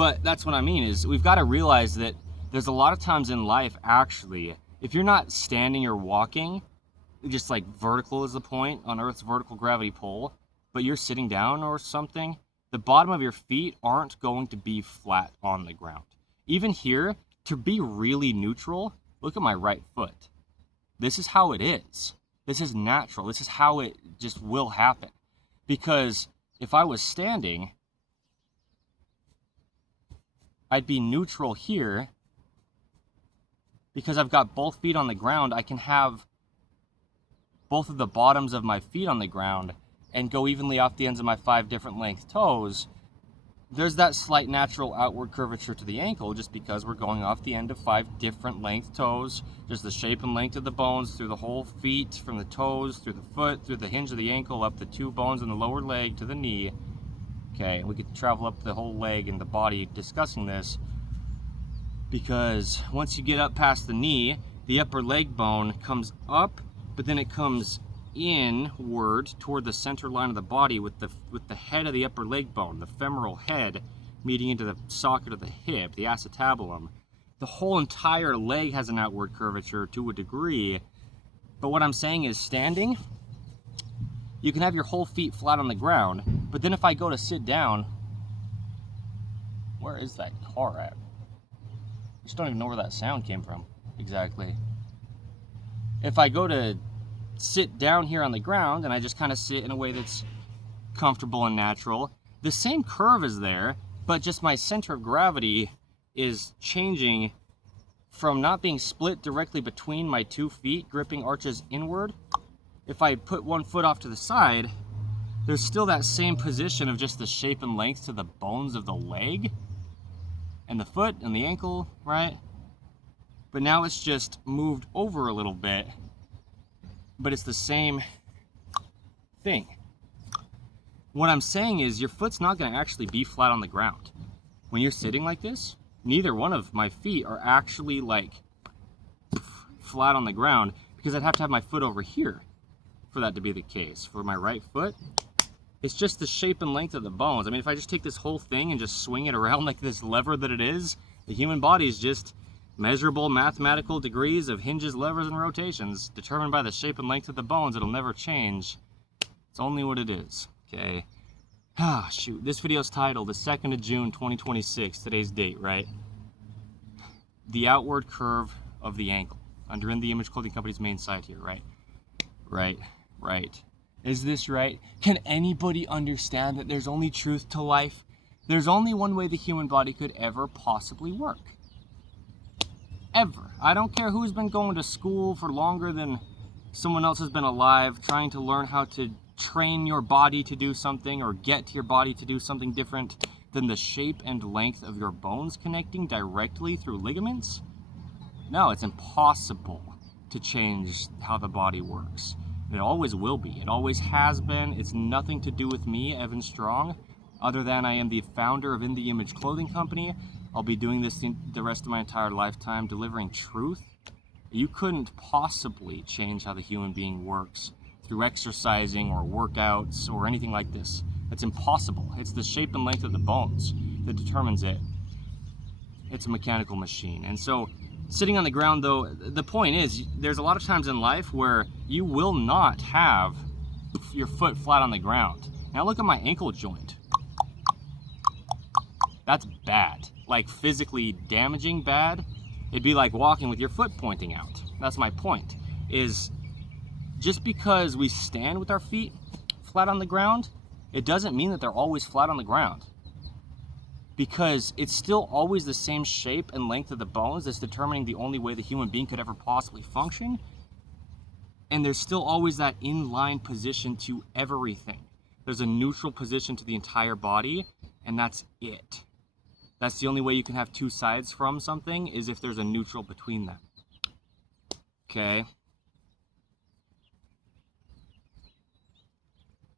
But that's what I mean, is we've got to realize that there's a lot of times in life, actually, if you're not standing or walking, just like vertical is the point on Earth's vertical gravity pull, but you're sitting down or something, the bottom of your feet aren't going to be flat on the ground. Even here, to be really neutral, look at my right foot. This is how it is. This is natural. This is how it just will happen. Because if I was standing, I'd be neutral here. Because I've got both feet on the ground, I can have both of the bottoms of my feet on the ground and go evenly off the ends of my 5 different length toes. There's that slight natural outward curvature to the ankle just because we're going off the end of 5 different length toes. Just the shape and length of the bones through the whole feet, from the toes, through the foot, through the hinge of the ankle, up the 2 bones in the lower leg to the knee. Okay, we could travel up the whole leg and the body discussing this, because once you get up past the knee, the upper leg bone comes up, but then it comes inward toward the center line of the body with the head of the upper leg bone, the femoral head, meeting into the socket of the hip, the acetabulum. The whole entire leg has an outward curvature to a degree, but what I'm saying is, standing, you can have your whole feet flat on the ground, but then if I go to sit down, where is that car at? I just don't even know where that sound came from exactly. If I go to sit down here on the ground and I just kind of sit in a way that's comfortable and natural, the same curve is there, but just my center of gravity is changing from not being split directly between my 2 feet, gripping arches inward. If I put one foot off to the side, there's still that same position of just the shape and length to the bones of the leg and the foot and the ankle, right? But now it's just moved over a little bit, but it's the same thing. What I'm saying is, your foot's not going to actually be flat on the ground. When you're sitting like this, neither one of my feet are actually like flat on the ground, because I'd have to have my foot over here for that to be the case. For my right foot, it's just the shape and length of the bones. I mean, if I just take this whole thing and just swing it around like this lever that it is, the human body is just measurable mathematical degrees of hinges, levers, and rotations determined by the shape and length of the bones. It'll never change. It's only what it is, okay? Ah, shoot. This video's titled the 2nd of June, 2026, today's date, right? The outward curve of the ankle under In The Image Clothing Company's main site here, right? Right. Is this right? Can anybody understand that there's only truth to life? There's only one way the human body could ever possibly work. Ever. I don't care who's been going to school for longer than someone else has been alive, trying to learn how to train your body to do something or get your body to do something different than the shape and length of your bones connecting directly through ligaments. No, it's impossible to change how the body works. It always will be. It always has been. It's nothing to do with me, Evan Strong, other than I am the founder of In The Image Clothing Company. I'll be doing this the rest of my entire lifetime, delivering truth. You couldn't possibly change how the human being works through exercising or workouts or anything like this. It's impossible. It's the shape and length of the bones that determines it. It's a mechanical machine. And so, sitting on the ground, though, the point is, there's a lot of times in life where you will not have your foot flat on the ground. Now look at my ankle joint. That's bad. Like physically damaging bad. It'd be like walking with your foot pointing out. That's my point, is just because we stand with our feet flat on the ground, it doesn't mean that they're always flat on the ground. Because it's still always the same shape and length of the bones that's determining the only way the human being could ever possibly function. And there's still always that in-line position to everything. There's a neutral position to the entire body, and that's it. That's the only way you can have 2 sides from something, is if there's a neutral between them. Okay?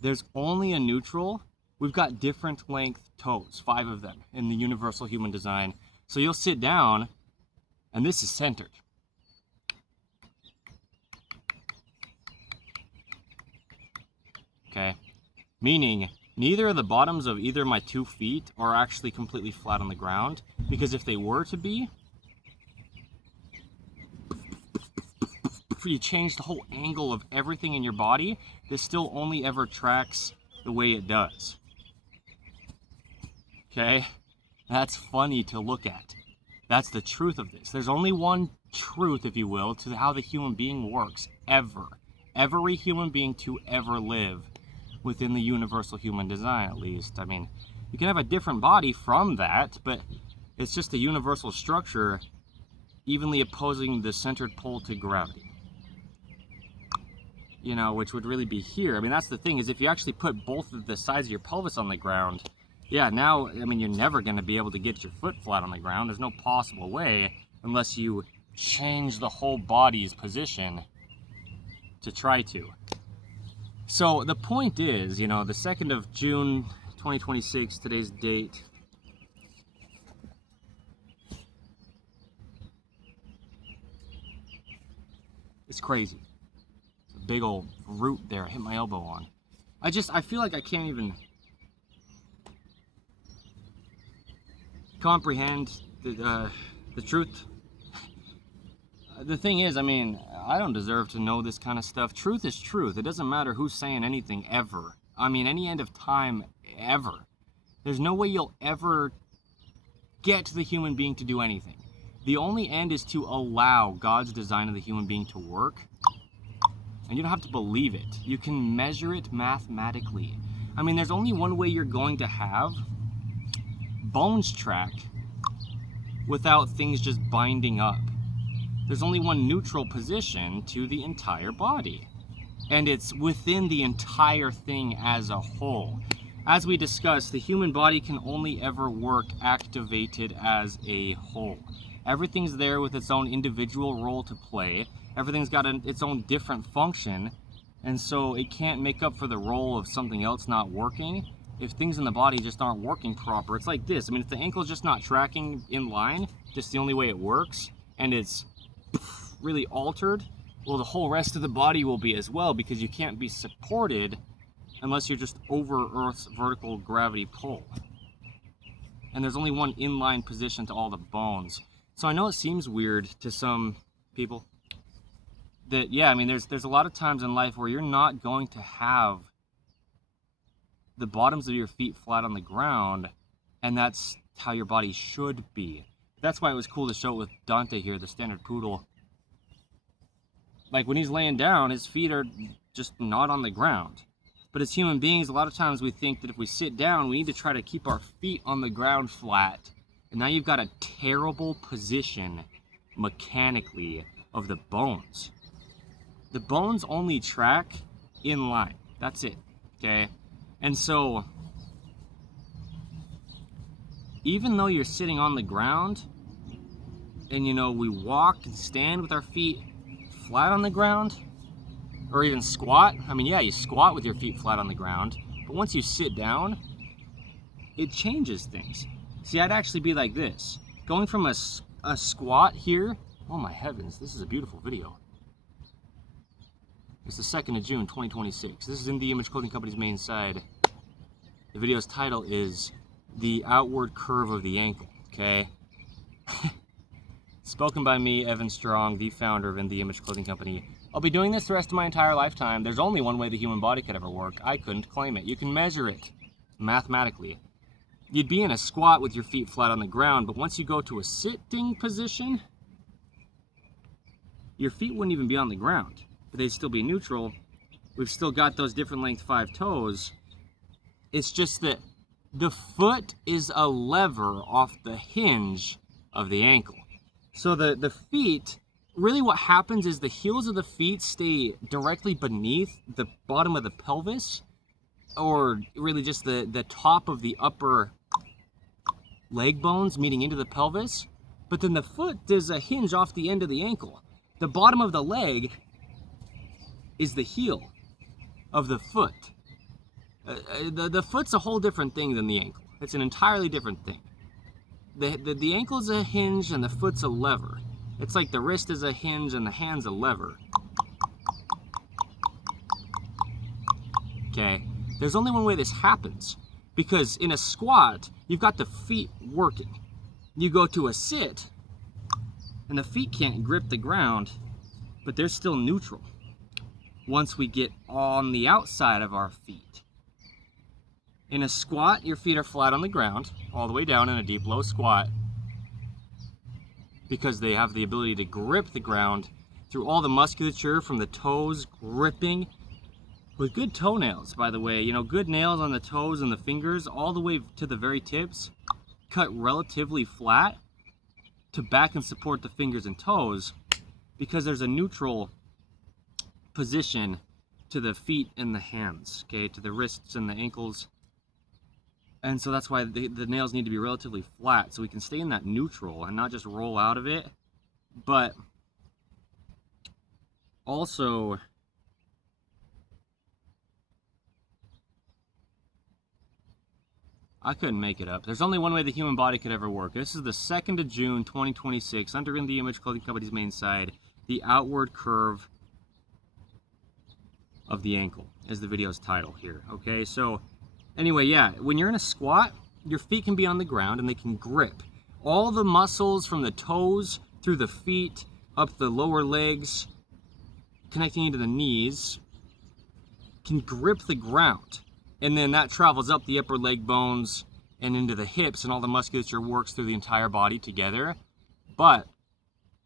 There's only a neutral. We've got different length toes, 5 of them in the universal human design. So you'll sit down, and this is centered. Okay? Meaning, Neither of the bottoms of either of my 2 feet are actually completely flat on the ground, because if they were to be, if you change the whole angle of everything in your body, this still only ever tracks the way it does. Okay? That's funny to look at. That's the truth of this. There's only one truth, if you will, to how the human being works, ever. Every human being to ever live within the universal human design, at least. I mean, you can have a different body from that, but it's just a universal structure evenly opposing the centered pole to gravity. You know, which would really be here. I mean, that's the thing, is if you actually put both of the sides of your pelvis on the ground, yeah, now, I mean, you're never going to be able to get your foot flat on the ground. There's no possible way unless you change the whole body's position to try to. So the point is, you know, the 2nd of June, 2026, today's date. It's crazy. It's a big old root there I hit my elbow on. I feel like I can't even comprehend the truth. The thing is, I mean, I don't deserve to know this kind of stuff. Truth is truth. It doesn't matter who's saying anything ever. I mean, any end of time ever. There's no way you'll ever get the human being to do anything. The only end is to allow God's design of the human being to work. And you don't have to believe it. You can measure it mathematically. I mean, there's only one way you're going to have bones track without things just binding up. There's only one neutral position to the entire body, and it's within the entire thing as a whole. As we discussed, the human body can only ever work activated as a whole. Everything's there with its own individual role to play. Everything's got its own different function, and so it can't make up for the role of something else not working if things in the body just aren't working proper. It's like this. I mean, if the ankle's just not tracking in line, just the only way it works, and it's really altered, well, the whole rest of the body will be as well, because you can't be supported unless you're just over Earth's vertical gravity pull. And there's only one inline position to all the bones. So I know it seems weird to some people that, yeah, I mean, there's a lot of times in life where you're not going to have the bottoms of your feet flat on the ground, and that's how your body should be. That's why it was cool to show it with Dante here, the standard poodle. Like when he's laying down, his feet are just not on the ground. But as human beings, a lot of times we think that if we sit down, we need to try to keep our feet on the ground flat. And now you've got a terrible position mechanically of the bones. The bones only track in line. That's it, okay? And so, even though you're sitting on the ground, and you know, we walk and stand with our feet flat on the ground, or even squat. I mean, yeah, you squat with your feet flat on the ground, but once you sit down, it changes things. See, I'd actually be like this. Going from a squat here, oh my heavens, this is a beautiful video. It's the 2nd of June, 2026. This is in the Image Clothing Company's main side. The video's title is The Outward Curve of the Ankle, okay? Spoken by me, Evan Strong, the founder of In the Image Clothing Company. I'll be doing this the rest of my entire lifetime. There's only one way the human body could ever work. I couldn't claim it. You can measure it mathematically. You'd be in a squat with your feet flat on the ground, but once you go to a sitting position, your feet wouldn't even be on the ground, but they'd still be neutral. We've still got those different length 5 toes. It's just that the foot is a lever off the hinge of the ankle. So the feet, really what happens is the heels of the feet stay directly beneath the bottom of the pelvis, or really just the top of the upper leg bones meeting into the pelvis. But then the foot does a hinge off the end of the ankle. The bottom of the leg is the heel of the foot. The foot's a whole different thing than the ankle. It's an entirely different thing. The ankle's a hinge and the foot's a lever. It's like the wrist is a hinge and the hand's a lever. Okay, There's only one way this happens, because in a squat, you've got the feet working. You go to a sit, and the feet can't grip the ground, but they're still neutral once we get on the outside of our feet. In a squat, your feet are flat on the ground, all the way down in a deep low squat, because they have the ability to grip the ground through all the musculature from the toes gripping with good toenails, by the way. You know, good nails on the toes and the fingers all the way to the very tips, cut relatively flat to back and support the fingers and toes, because there's a neutral position to the feet and the hands, okay, to the wrists and the ankles. And so that's why the nails need to be relatively flat, so we can stay in that neutral and not just roll out of it. But also, I couldn't make it up. There's only one way the human body could ever work. This is the 2nd of June, 2026, under In the Image Clothing Company's main side. The outward curve of the ankle is the video's title here, okay? So anyway, yeah, when you're in a squat, your feet can be on the ground and they can grip. All the muscles from the toes through the feet, up the lower legs, connecting into the knees, can grip the ground. And then that travels up the upper leg bones and into the hips, and all the musculature works through the entire body together. But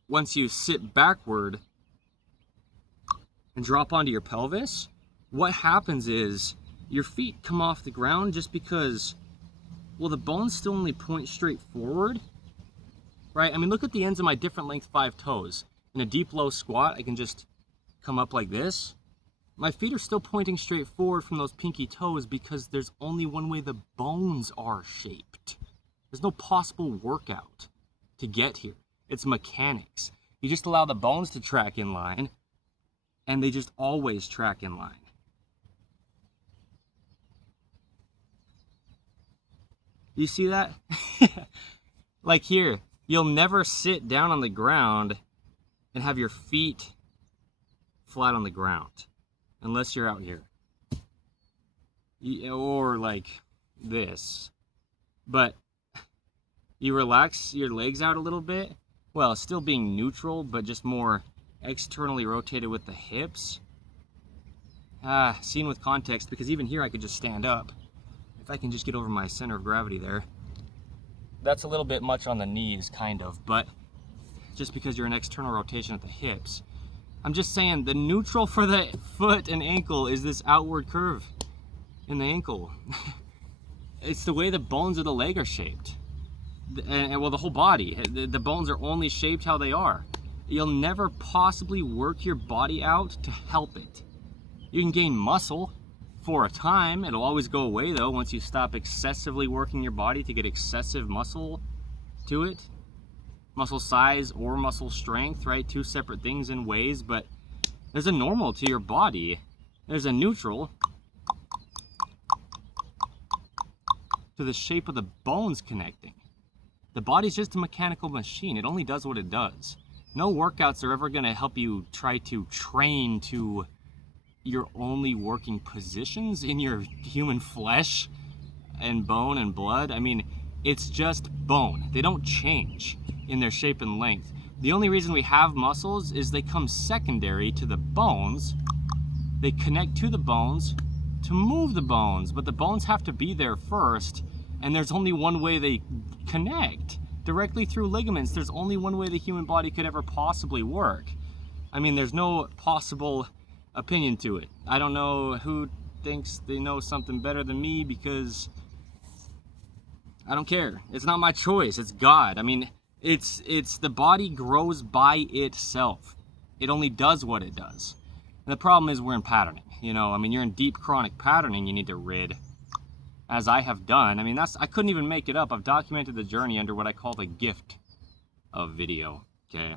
once you sit backward and drop onto your pelvis, what happens is your feet come off the ground just because, well, the bones still only point straight forward, right? I mean, look at the ends of my different length 5 toes. In a deep low squat, I can just come up like this. My feet are still pointing straight forward from those pinky toes because there's only one way the bones are shaped. There's no possible workout to get here. It's mechanics. You just allow the bones to track in line, and they just always track in line. You see that? Like here, you'll never sit down on the ground and have your feet flat on the ground unless you're out here. Or like this. But you relax your legs out a little bit, well, still being neutral, but just more externally rotated with the hips. Seen with context, because even here I could just stand up. If I can just get over my center of gravity there. That's a little bit much on the knees, kind of, but just because you're an external rotation at the hips. I'm just saying the neutral for the foot and ankle is this outward curve in the ankle. It's the way the bones of the leg are shaped. And well, the whole body. The bones are only shaped how they are. You'll never possibly work your body out to help it. You can gain muscle for a time. It'll always go away though once you stop excessively working your body to get excessive muscle to it. Muscle size or muscle strength, right? Two separate things in ways, but there's a normal to your body. There's a neutral to the shape of the bones connecting. The body's just a mechanical machine. It only does what it does. No workouts are ever going to help you try to train to your only working positions in your human flesh and bone and blood. I mean, it's just bone. They don't change in their shape and length. The only reason we have muscles is they come secondary to the bones. They connect to the bones to move the bones, but the bones have to be there first, and there's only one way they connect, directly through ligaments. There's only one way the human body could ever possibly work. I mean, there's no possible opinion to it. I don't know who thinks they know something better than me, because I don't care. It's not my choice. It's God. I mean, it's the body grows by itself. It only does what it does. And the problem is we're in patterning. You know, I mean, you're in deep chronic patterning you need to rid, as I have done. I mean, I couldn't even make it up. I've documented the journey under what I call the gift of video, okay?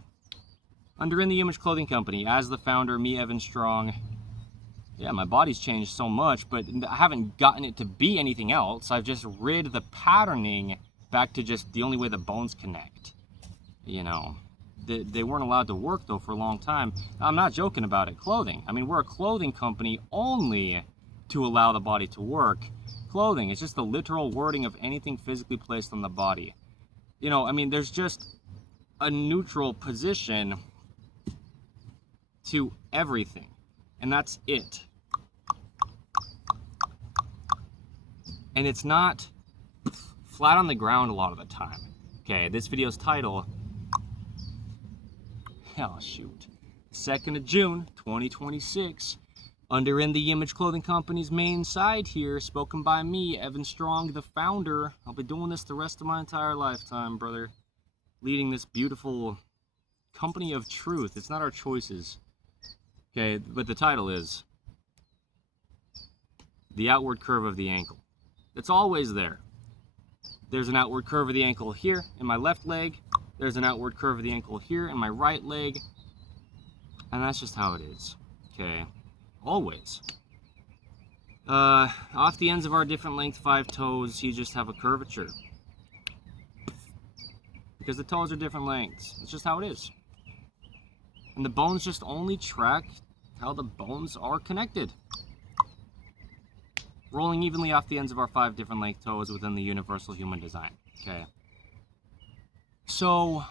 Under In the Image Clothing Company, as the founder, me, Evan Strong. Yeah, my body's changed so much, but I haven't gotten it to be anything else. I've just rid the patterning back to just the only way the bones connect. You know, they weren't allowed to work, though, for a long time. I'm not joking about it. Clothing. I mean, we're a clothing company only to allow the body to work. Clothing, it's just the literal wording of anything physically placed on the body. You know, I mean, there's just a neutral position to everything, and that's it. And it's not flat on the ground a lot of the time. Okay, this video's title, oh shoot, 2nd of June, 2026, under In The Image Clothing Company's main side here, spoken by me, Evan Strong, the founder. I'll be doing this the rest of my entire lifetime, brother. Leading this beautiful company of truth. It's not our choices. Okay, but the title is The Outward Curve of the Ankle. It's always there. There's an outward curve of the ankle here in my left leg. There's an outward curve of the ankle here in my right leg. And that's just how it is. Okay. Always. Off the ends of our different length 5 toes, you just have a curvature. Because the toes are different lengths. It's just how it is. And the bones just only track how the bones are connected. Rolling evenly off the ends of our 5 different length toes within the universal human design. Okay. So,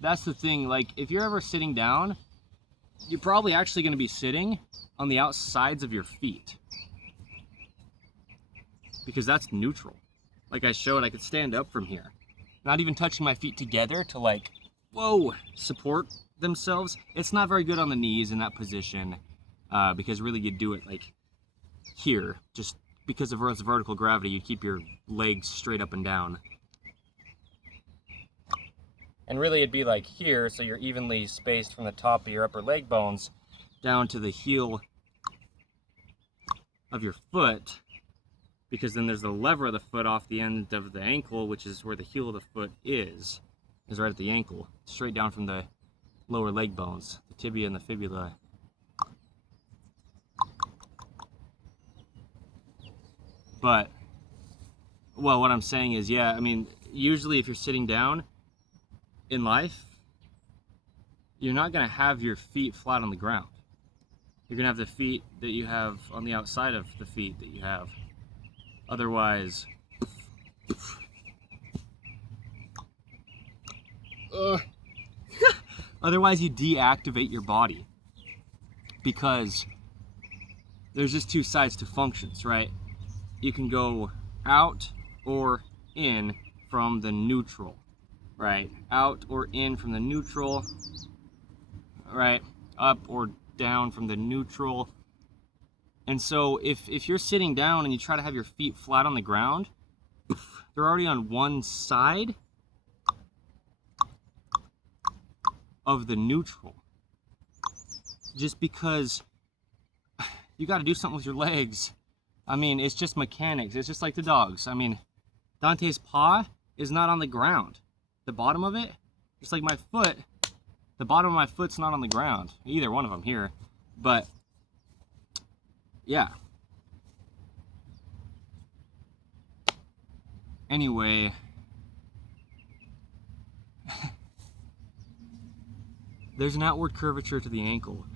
that's the thing. Like, if you're ever sitting down, you're probably actually going to be sitting on the outsides of your feet. Because that's neutral. Like I showed, I could stand up from here. Not even touching my feet together to like, whoa, support themselves. It's not very good on the knees in that position. Because really you do it like here. Just because of Earth's vertical gravity, you keep your legs straight up and down. And really it'd be like here, so you're evenly spaced from the top of your upper leg bones down to the heel of your foot, because then there's the lever of the foot off the end of the ankle, which is where the heel of the foot is right at the ankle, straight down from the lower leg bones, the tibia and the fibula. But, well, what I'm saying is, yeah, I mean, usually if you're sitting down, in life, you're not going to have your feet flat on the ground. You're going to have the feet that you have on the outside of the feet that you have. Otherwise, otherwise you deactivate your body. Because there's just 2 sides to functions, right? You can go out or in from the neutral. Right, out or in from the neutral, right, up or down from the neutral. And so if you're sitting down and you try to have your feet flat on the ground, they're already on one side of the neutral. Just because you got to do something with your legs. I mean, it's just mechanics. It's just like the dogs. I mean, Dante's paw is not on the ground. The bottom of it, just like my foot, the bottom of my foot's not on the ground. Either one of them here. But, yeah. Anyway. There's an outward curvature to the ankle.